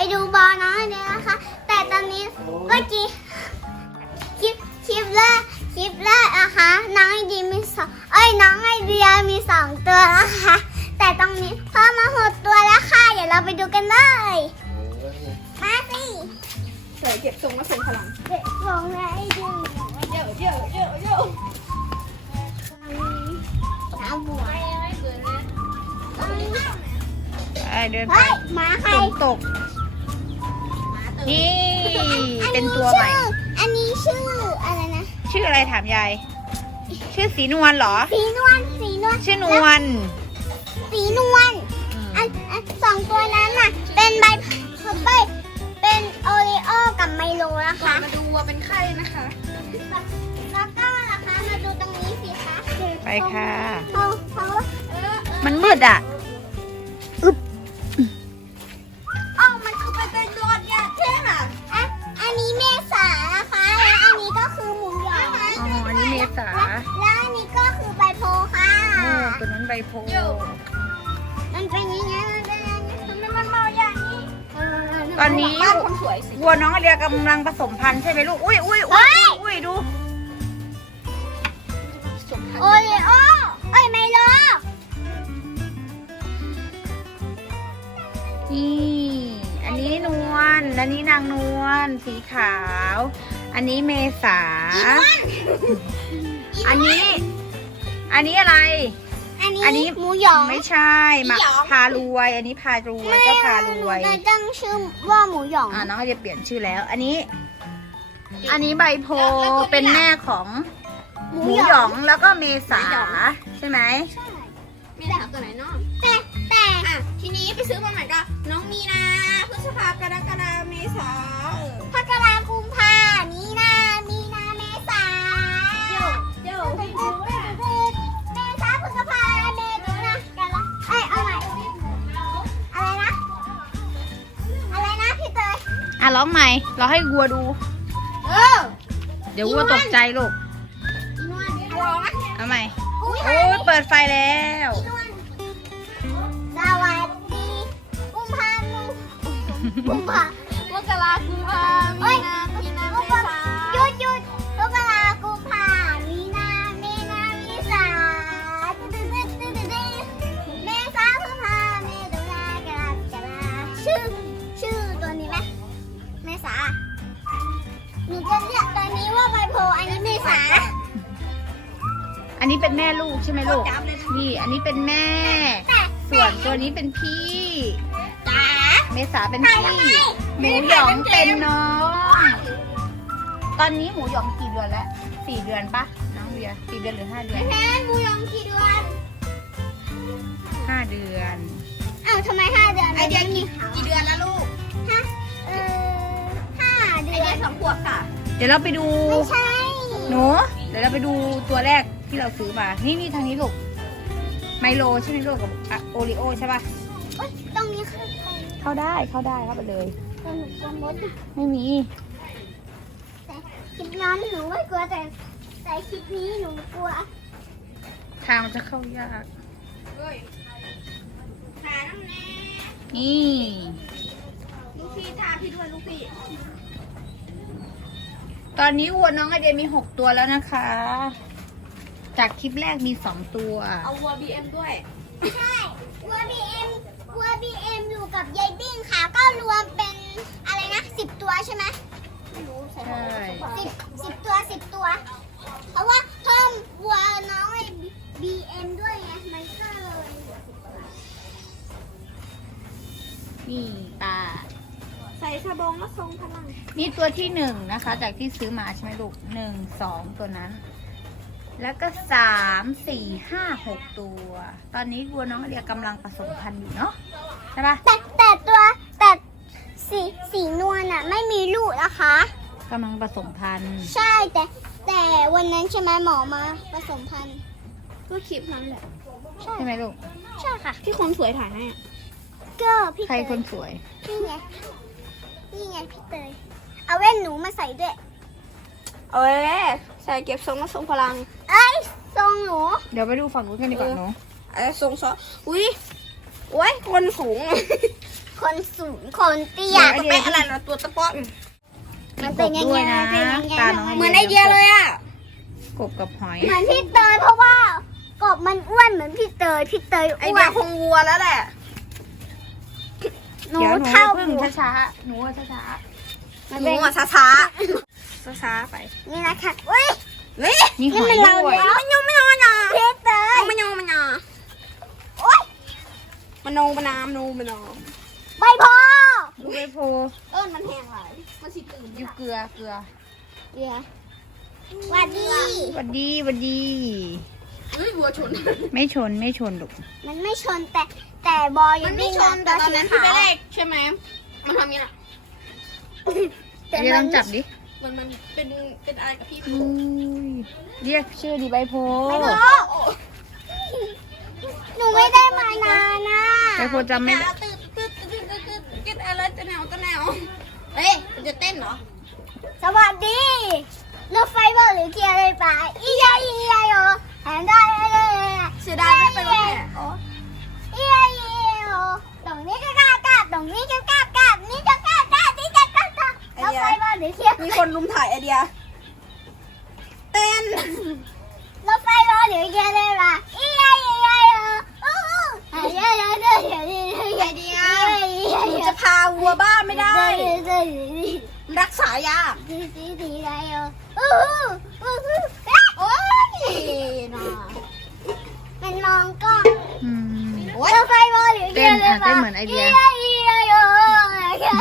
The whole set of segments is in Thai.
ไปดูบอลน้องไอเดียนะคะ แต่ตอนนี้เมื่อกี้คลิปคลิปแรกคลิปแรกนะคะน้องไอเดียมีสองเอ้ยน้องไอเดียมีสองตัวนะคะ แต่ตรงนี้เพิ่มมาหกตัวแล้วค่ะเดี๋ยวเราไปดูกันเลย มาสิเดี๋ยวเก็บทรงมาทรงพลังเด็กลงเลยไอเดียเยอะเยอะเยอะเยอะน้ำบัวไปเดินไปเฮ้ยหมาใครฝนตก นี่ เป็นตัวใหม่ อันนี้ชื่ออะไรนะ ชื่ออะไรถามยาย ชื่อสีนวลเหรอ สีนวล สีนวล ชื่อนวล สีนวลอืมอันอันสองตัวนั้นน่ะ เป็นใบใบเป็นโอรีโอกับไมโลนะคะ มาดูวัวเป็นไข้นะคะ แล้วก็นะคะ มาดูตรงนี้สิคะ ไปค่ะเขาเขาเออมันมืดอะำลังผสมพันธุ์ใช่ไหมลูก อุ้ยอุ้ยอุ้ยอุ้ยดูสมพันโอรีโอเอ้ยไมโลนี่ อันนี้นวล อันนี้นางนวล สีขาว อันนี้เมษา อันนี้ อันนี้อะไร อันนี้อันนี้หมูหยองไม่ใช่หมักพารวย อันนี้พารวยเจ้าพารวยหนูจะตั้งชื่อว่าหมูหยองอ่าน้องก็จะเปลี่ยนชื่อแล้ว อันนี้ อันนี้ใบโพเป็นแม่ของหมูหยองแล้วก็เมษาใช่ไหมมีถามตัวไหนเนาะแต่แต่อะทีนี้ไปซื้อมาใหม่ก็น้องมีนาพฤษภากรกฎาเมษา ร้องใหม่เราให้วัวดู เออเดี๋ยววัวตกใจลูกนวลอะไรนะเอาใหม่อุ้ยโอ้ยเปิดไฟแล้วนวลสวัสดีกุมภาพันธ์กุมภามกราคุมภาเอ้มียนา แม่ลูกใช่ไหมลูกจับเลยนี่อันนี้เป็นแม่แต่ส่วนตัวนี้เป็นพี่จ๋าเมษาเป็นถ่ายพี่ทำไมหมูหยองเป็นน้อง ตอนนี้หมูหยองกี่เดือนแล้วสี่เดือนปะน้องเบียร์สี่เดือนหรือห้าเดือนแทนบูยองกี่เดือนห้าเดือน อ้าวทำไมห้าเดือนไอเดียไม่มีกี่เขากี่เดือนแล้วลูกฮะเออห้าเดืไออนเดียสองขวบค่ะ เดี๋ยวเราไปดู ไม่ใช่ หนู เดี๋ยวเราไปดูตัวแรก ที่เราซื้อมา นี่นี่ทางนี้ลูก ไมโลใช่ไหมลูกกับอะโอริโอใช่ปะเอ้ยตรงนี้คือใครเข้าได้เข้าได้เข้าไปเลย สนุกกว่ามดไม่มี แต่คลิปนั้นหนูไม่กลัวแต่แต่คลิปนี้หนูกลัวทางมันจะเข้ายากเฮ้ยหาน้ำแน่นี่ ลูกพี่ทาพี่ด้วยลูกพี่ตอนนี้วัวน้องไอเดียมีหกตัวแล้วนะคะ จากคลิปแรกมีสองตัว เอาวัวบีเอ็มด้วย ใช่วัวบีเอ็มวัวบีเอ็มอยู่กับยายบิ้งค่ะ ก็รวมเป็นอะไรนะสิบตัวใช่ไหมไม่รู้ใช่ไหมใช่สิบสิบตัวสิบตัว เพราะว่าเพิ่มวัวน้องไอ้บีเอ็มด้วยไงมันก็เลยนี่ตาใส่สบงแล้วทรงพลัง นี่ตัวที่หนึ่งนะคะ จากที่ซื้อมาใช่ไหมลูกหนึ่งสองตัวนั้น แล้วก็สามสี่ห้าหกตัว ตอนนี้วัวน้องไอเดียกำลังผสมพันธุ์อยู่เนาะใช่ปะแต่แต่ตัวแต่สีสีนวลอะไม่มีลูกนะคะ กำลังผสมพันธุ์ใช่แต่แต่วันนั้นใช่ไหมหมอมาผสมพันธุ์ก็คลิปนั้นแหละใช่ใช่ไหมลูก ใช่ค่ะที่คนสวยถ่ายให้อะก็พี่ใครเตยคนสวย นี่ไงนี่ไงพี่เตยเอาแว่นหนูมาใส่ด้วย เอาไว้ใส่เก็บทรงแล้วทรงพลังเอ้ย ทรงหนูเดี๋ยวไปดูฝั่งนู้นกันดีกว่าเออเนาะไอ้ทรงซออุ้ยโอ้ยคนสูง คนสูงคนเตี้ยตัวเป๊ะอะไรนะตัวตะป๊อกมันเป็นยังด้ไงวยนะเป็นยังไงตาน้องเหมือนไอเดียเลยอะกบกับหอยเหมือนพี่เตยเพราะว่ากบมันอ้วนเหมือนพี่เตยพี่เตยไออ้วเดียนคงวัวแล้วแหละหนูเดี๋ยวหนูเท่าพึ่งช้าๆหนูว่าช้ามันหนูเป็นอะช้าช้าช้าช้าๆไปนี่นะคะอุ้ย เฮ้ยๆนี่หนี่อยมันเราด้วยเนี่ยมันยงมันยงมันยงพี่เตยมันยงมันยงโอ๊ยมันนงมันนามนูมันนงใบพอลูกใบโพเอิ้นมันแหงหลายมันสิตื่นอยู่เกลือเกลือเดี๋ยวหวัดดีหวันดีหวันดี เฮ้ยวัวชน ไม่ชนไม่ชนลูกมันไม่ชนแต่แต่บอยมันไม่วิ่งชนแต่ตอนนั้นสีที่ไปขาวแรกใช่ไหมมันทำยังไงน่ะแต่เดี๋ยวลมัอนงจับดิ มันมันเป็นเป็นอะไรกับพี่อุ้ยเรียกชื่อดีใบโพใบโพหนูไม่ได้มานานนะใบโพจำไม่ได้ตื่นตื่นตื่นตื่นตื่นตื่นอะไรตะแนวตะแนวเฮ้ยมันจะเต้นเหรอ สวัสดีรถไฟบอลหรือเกียร์เลยป่ะอียาอียาโยแหนได้เลยเสียดายไม่ไปรถแห่อียาอียาโยตรงนี้ก็กล้ากล้าตรงนี้ก็กล้ากล้านี่ก็กล้ากล้านี่ก็กล้ากล้ารถไฟบอลหรือเกียร์มีคนลุมถ่ายไอเดีย เต้น รถไฟบอลหรือเกียร์เลยป่ะอียาอียาโยอู้หูอียาโยเดี๋ยวเดี๋ยวเดี๋ยวเดี๋ยวไอเดียอียาหนูโยจะพาวัวบ้านไม่ได้ เดี๋ยวเดี๋ยวเดี๋ยวเดี๋ยว รักษายากดีดีดีได้โยอู้หูอู้หูโอ้ยน่ะมันมองกล้องอืม โอ๊ยรถไฟบอลหรือเกียร์เลยป่ะเต้นอะเต้นเหมือนไอเดียอียาโยอียาโยจะ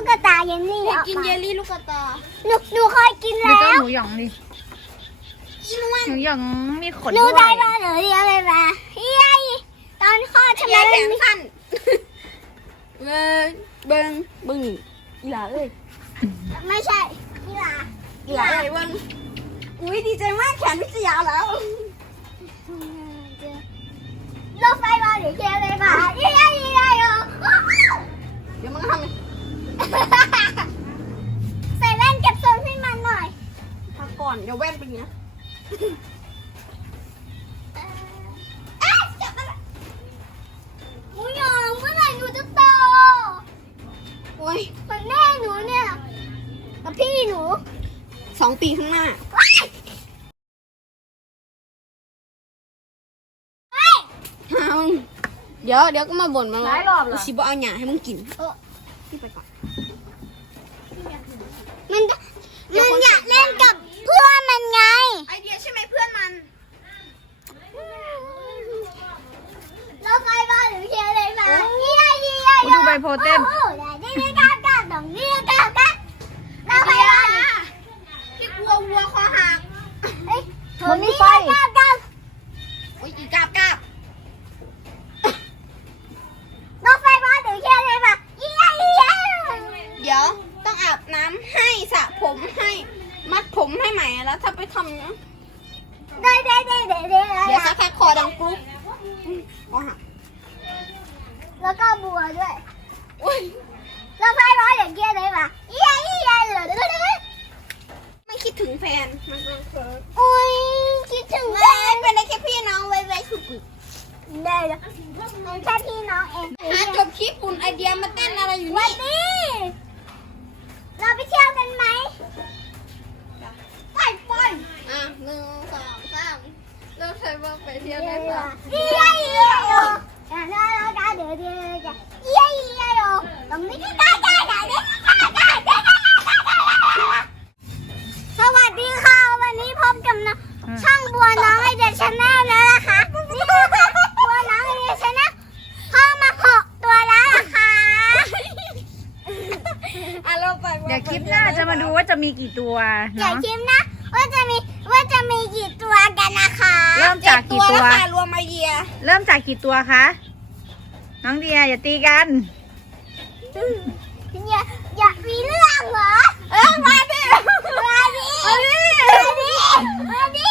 กกระตายเยลลี่อยากออกกินมาเยลลี่ลูกกระตาหนูหนูเคยกินดูแล้เจ้าวหนูหยองดิอีนวลหนูหยองมีขนหนูด้วได้ยมาเหลือเดียวเลยป่ะเฮ้ยตอนคลอดทำใช่ไมไหมแขนสั้นเบิ้งเบิ้งเบิ้งนี่อีหลาเอ้ยไม่ใช่นี่ล่ะอีหลาเอ้ยเบิ้งอุ้ยดีใจมากแขนพิษยาวแล้วรถไฟบอลหรือเกียร์เลยป่ะเฮ้ยเฮ้ยเฮ้ยเดี๋ยวมึงทำ อนเดี๋ยวแว่นไปนะเอ๊ะจับอะไรหมูยองเมื่อไหร่หนูจะโตโอ้ยเหมือนแม่หนูเนี่ยกับพี่หนูสองปีข้างหน้า ว้ายเฮ้ยเอาเดี๋ยวเดี๋ยวก็มาบ่นมาหลายรอบเหรอชิบเอาหยาให้มึงกินเออ พี่ไปก่อน มันจะมันอยากเล่นกับเพื่อนมันไง ไอเดียใช่ไหมเพื่อนมัน เราไปบ้านหรือเชียร์เลยมาเยี่ยเยี่ยดูใบโพเต้นโอ้โหนี่นี่ก้าวก้าวตรงนี้ก้าวก้าวเราไปบ้านหรือพี่กลัววัวคอหักเฮ้ยมันมีไฟก้าวก้าวโอ้ยอีกาบกาบเราไปบ้านหรือเชียร์เลยมาเยี่ยเยี่ยเดี๋ยวต้องอาบน้ำให้สระผมให้ มัดผมให้ใหม่แล้ว ถ้าไปทำนะได้ได้ได้ได้ได้เดี๋ยวสักพักคอดังกรุ๊ปคอหักแล้วก็บัวด้วยโอ้ยเราไปบ้านหรือเชียร์เลยมาเยี่ยเยี่ยเหลือเด้อไม่คิดถึงแฟนมันกำลังเคิร์ฟอุ้ยคิดถึงเอ้ยเป็นได้แค่พี่น้องไว้ไว้คือปึกได้แล้วแค่พี่น้องเองหาจบคลิปปุ่นไอเดียมาเต้นอะไรอยู่วันี่นนี้เราไปเที่ยวกันไหม นึ่งสองสามเราใช้ว่าไปเที่ยวได้ปะเยี่ยเยี่ยโยแล้วเราก็เดี๋ยวเดี๋ยวจะเยี่ยเยี่ยโยตรงนี้ก็ได้ได้ได้ได้ได้ได้สวัสดีค่ะวันนี้พบกับน้องช่างบัวน้องไอเดียชาแนลแล้วนะคะนี่ค่ะบัวน้องไอเดียชาแนลเข้ามาหกตัวแล้วนะคะอะเราไปเดี๋ยวคลิปหน้าจะมาดูว่าจะมีกี่ตัวอย่าเนาะคิดนะว่า จะมีว่าจะมีกี่ตัวกันนะคะเริ่มจากกี่ตัว แล้วค่ะรวมไอเดียเริ่มจากกี่ตัวคะ น้องเดียอย่าตีกัน อย่าอย่ามีเรื่องเหรอเออมาดิมาดิมาดิมาดิ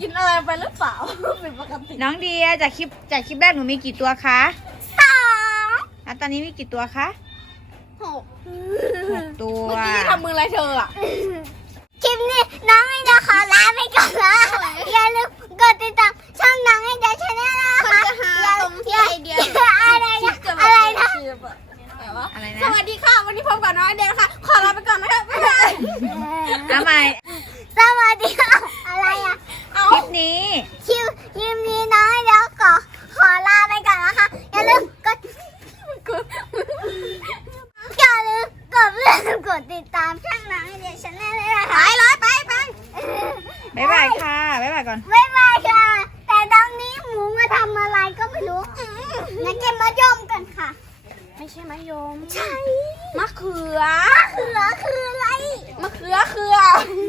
กินอะไรไปหรือเปล่าเป็นปกติน้องเดียจากคลิปจากคลิปแรกหนูมีกี่ตัวคะสองแล้วตอนนี้มีกี่ตัวคะหกหกตัว เมื่อกี้ทำมืออะไรเธออะค ลิปนี้น้องไอเดาขอลาไปก่อนนะอย่าลืมกดติดตามช่องน้องไอเดาชาแนลนะคะอย่าอย่าอะไรนะอะไรนะอะไรนะสวัสดีค่ะ วันนี้พบกับน้องไอเดนค่ะ ขอลาไปก่อนนะคะบ๊ายบาทำไมสวัสดีค่ะอะไรอะคลิปนี้คลิปคลิปนี้น้องไอเดาขอขอลาไปก่อนนะคะอย่าลืมกดอย่าลืมกดกดติดตามช่องน้องไอเดนชาแนล บ๊ายบายค่ะ บ๊ายบายก่อน บ๊ายบายค่ะ แต่ตอนนี้หมูมาทำอะไรก็ไม่รู้งั้นเก็บมายมกันค่ะ ไม่ใช่มะยม ใช่ มะเขือเขือคืออะไร มะเขือเขืออื